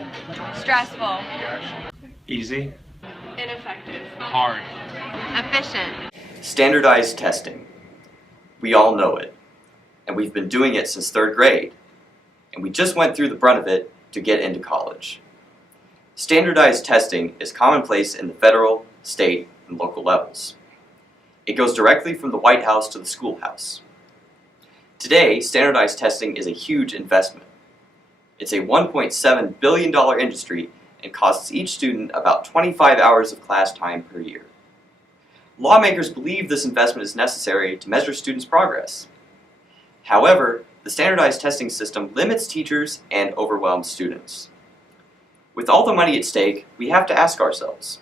Unnecessary. Stressful. Easy. Ineffective. Hard. Efficient. Standardized testing. We all know it, and we've been doing it since 3rd grade, and we just went through the brunt of it to get into college. Standardized testing is commonplace in the federal, state, and local levels. It goes directly from the White House to the schoolhouse. Today, standardized testing is a huge investment. It's a $1.7 billion industry and costs each student about 25 hours of class time per year. Lawmakers believe this investment is necessary to measure students' progress. However, the standardized testing system limits teachers and overwhelms students. With all the money at stake, we have to ask ourselves,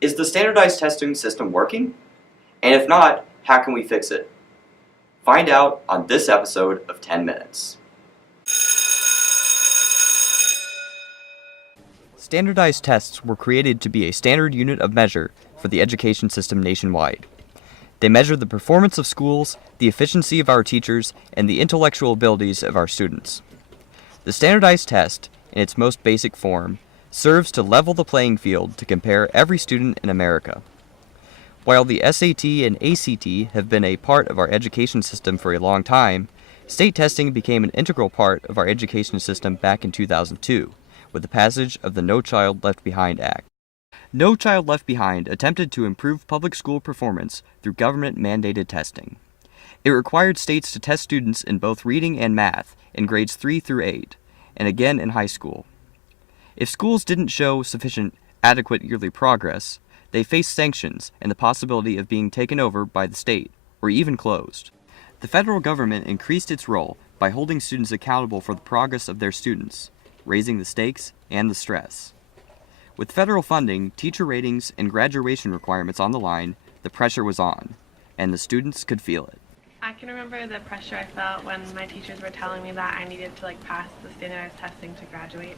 is the standardized testing system working? And if not, how can we fix it? Find out on this episode of 10 Minutes. Standardized tests were created to be a standard unit of measure for the education system nationwide. They measure the performance of schools, the efficiency of our teachers, and the intellectual abilities of our students. The standardized test, in its most basic form, serves to level the playing field to compare every student in America. While the SAT and ACT have been a part of our education system for a long time, state testing became an integral part of our education system back in 2002, with the passage of the No Child Left Behind Act. No Child Left Behind attempted to improve public school performance through government-mandated testing. It required states to test students in both reading and math in grades 3 through 8, and again in high school. If schools didn't show sufficient, adequate yearly progress, they faced sanctions and the possibility of being taken over by the state, or even closed. The federal government increased its role by holding students accountable for the progress of their students, raising the stakes and the stress. With federal funding, teacher ratings, and graduation requirements on the line, the pressure was on, and the students could feel it. I can remember the pressure I felt when my teachers were telling me that I needed to pass the standardized testing to graduate.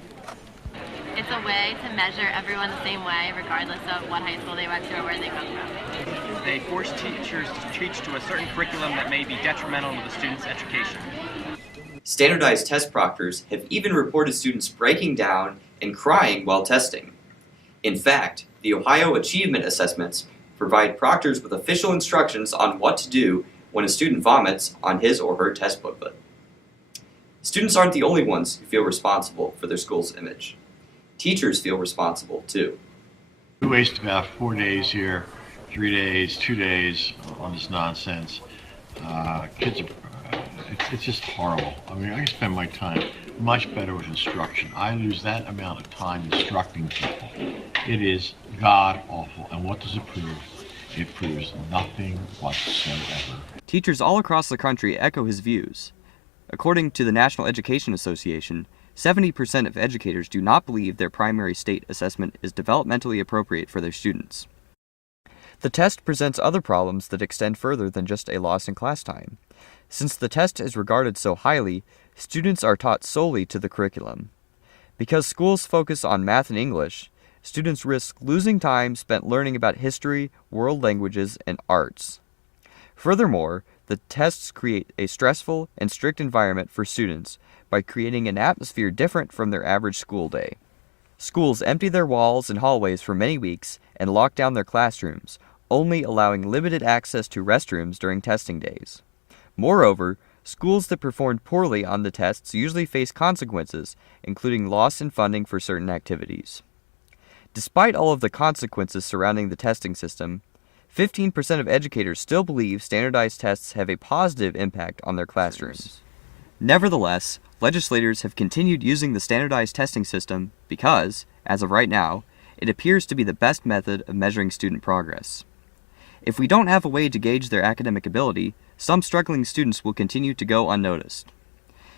It's a way to measure everyone the same way, regardless of what high school they went to or where they come from. They force teachers to teach to a certain curriculum that may be detrimental to the student's education. Standardized test proctors have even reported students breaking down and crying while testing. In fact, the Ohio Achievement Assessments provide proctors with official instructions on what to do when a student vomits on his or her test booklet. Students aren't the only ones who feel responsible for their school's image. Teachers feel responsible too. We waste about 4 days here, 3 days, 2 days on this nonsense. Kids are, it's just horrible. I mean, I can spend my time much better with instruction. I lose that amount of time instructing people. It is god awful. And what does it prove? It proves nothing whatsoever. Teachers all across the country echo his views. According to the National Education Association, 70% of educators do not believe their primary state assessment is developmentally appropriate for their students. The test presents other problems that extend further than just a loss in class time. Since the test is regarded so highly, students are taught solely to the curriculum. Because schools focus on math and English, students risk losing time spent learning about history, world languages, and arts. Furthermore, the tests create a stressful and strict environment for students by creating an atmosphere different from their average school day. Schools empty their walls and hallways for many weeks and lock down their classrooms, only allowing limited access to restrooms during testing days. Moreover, schools that performed poorly on the tests usually face consequences, including loss in funding for certain activities. Despite all of the consequences surrounding the testing system, 15% of educators still believe standardized tests have a positive impact on their classrooms. Nevertheless, legislators have continued using the standardized testing system because, as of right now, it appears to be the best method of measuring student progress. If we don't have a way to gauge their academic ability, some struggling students will continue to go unnoticed.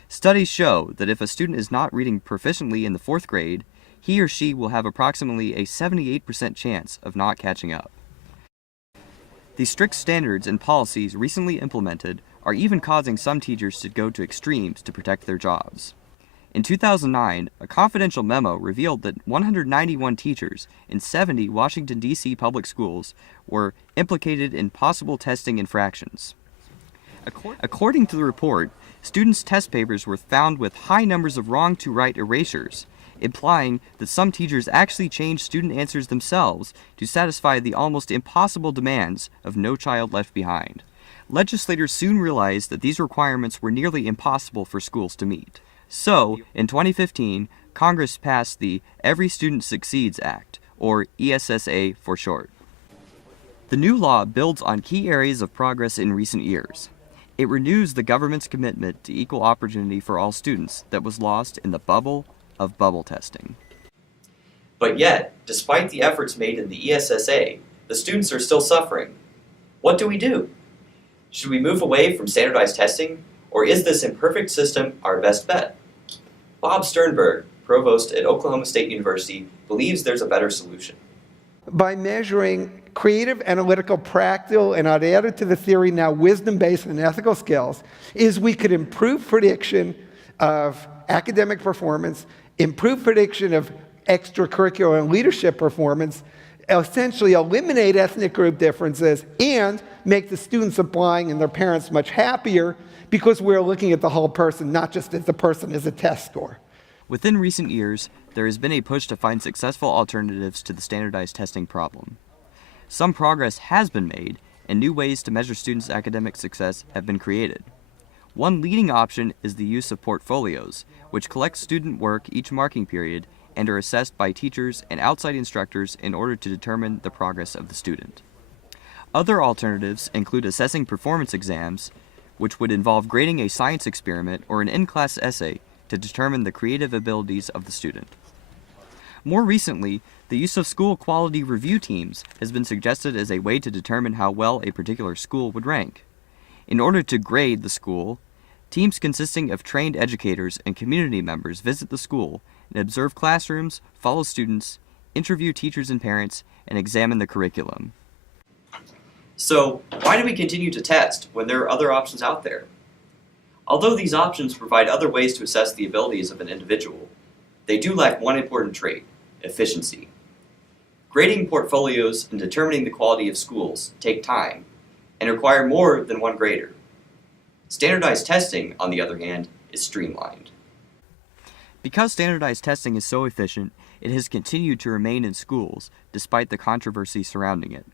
Studies show that if a student is not reading proficiently in the 4th grade, he or she will have approximately a 78% chance of not catching up. The strict standards and policies recently implemented are even causing some teachers to go to extremes to protect their jobs. In 2009, a confidential memo revealed that 191 teachers in 70 Washington, D.C. public schools were implicated in possible testing infractions. According to the report, students' test papers were found with high numbers of wrong-to-right erasures, implying that some teachers actually change student answers themselves to satisfy the almost impossible demands of No Child Left Behind. Legislators soon realized that these requirements were nearly impossible for schools to meet. So, in 2015, Congress passed the Every Student Succeeds Act, or ESSA for short. The new law builds on key areas of progress in recent years. It renews the government's commitment to equal opportunity for all students that was lost in the bubble of bubble testing. But yet, despite the efforts made in the ESSA, the students are still suffering. What do we do? Should we move away from standardized testing, or is this imperfect system our best bet? Bob Sternberg, provost at Oklahoma State University, believes there's a better solution. By measuring creative, analytical, practical, and I'd add it to the theory now, wisdom-based and ethical skills, is we could improve prediction of academic performance, improve prediction of extracurricular and leadership performance, essentially eliminate ethnic group differences, and make the students applying and their parents much happier because we're looking at the whole person, not just as the person as a test score. Within recent years, there has been a push to find successful alternatives to the standardized testing problem. Some progress has been made, and new ways to measure students' academic success have been created. One leading option is the use of portfolios, which collect student work each marking period and are assessed by teachers and outside instructors in order to determine the progress of the student. Other alternatives include assessing performance exams, which would involve grading a science experiment or an in-class essay to determine the creative abilities of the student. More recently, the use of school quality review teams has been suggested as a way to determine how well a particular school would rank. In order to grade the school, teams consisting of trained educators and community members visit the school and observe classrooms, follow students, interview teachers and parents, and examine the curriculum. So, why do we continue to test when there are other options out there? Although these options provide other ways to assess the abilities of an individual, they do lack one important trait: efficiency. Grading portfolios and determining the quality of schools take time and require more than one grader. Standardized testing, on the other hand, is streamlined. Because standardized testing is so efficient, it has continued to remain in schools despite the controversy surrounding it.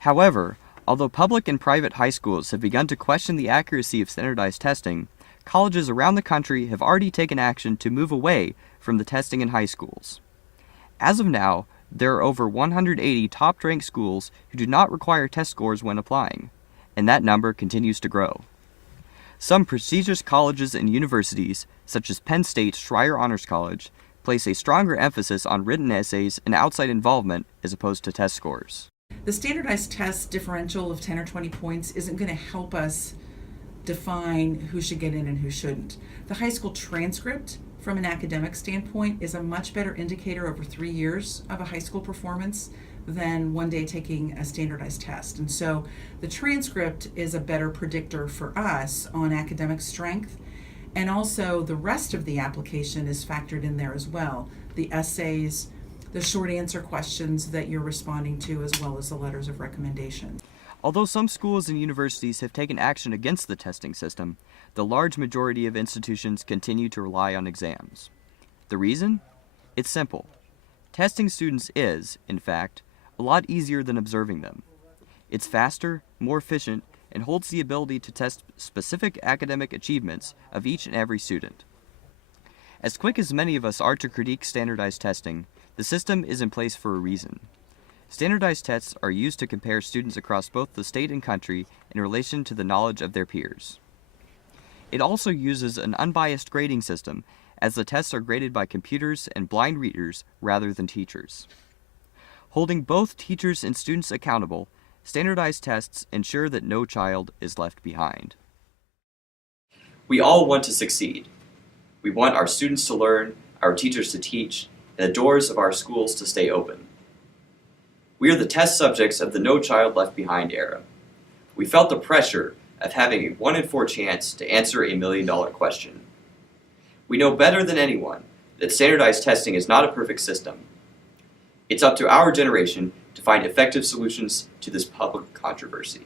However, although public and private high schools have begun to question the accuracy of standardized testing, colleges around the country have already taken action to move away from the testing in high schools. As of now, there are over 180 top-ranked schools who do not require test scores when applying, and that number continues to grow. Some prestigious colleges and universities, such as Penn State's Schreier Honors College, place a stronger emphasis on written essays and outside involvement as opposed to test scores. The standardized test differential of 10 or 20 points isn't going to help us define who should get in and who shouldn't. The high school transcript, from an academic standpoint, is a much better indicator over 3 years of a high school performance than one day taking a standardized test. And so the transcript is a better predictor for us on academic strength, and also the rest of the application is factored in there as well. The essays, the short answer questions that you're responding to, as well as the letters of recommendation. Although some schools and universities have taken action against the testing system, the large majority of institutions continue to rely on exams. The reason? It's simple. Testing students is, in fact, a lot easier than observing them. It's faster, more efficient, and holds the ability to test specific academic achievements of each and every student. As quick as many of us are to critique standardized testing, the system is in place for a reason. Standardized tests are used to compare students across both the state and country in relation to the knowledge of their peers. It also uses an unbiased grading system, as the tests are graded by computers and blind readers rather than teachers. Holding both teachers and students accountable, standardized tests ensure that no child is left behind. We all want to succeed. We want our students to learn, our teachers to teach, and the doors of our schools to stay open. We are the test subjects of the No Child Left Behind era. We felt the pressure of having a 1 in 4 chance to answer a $1 million question. We know better than anyone that standardized testing is not a perfect system. It's up to our generation to find effective solutions to this public controversy.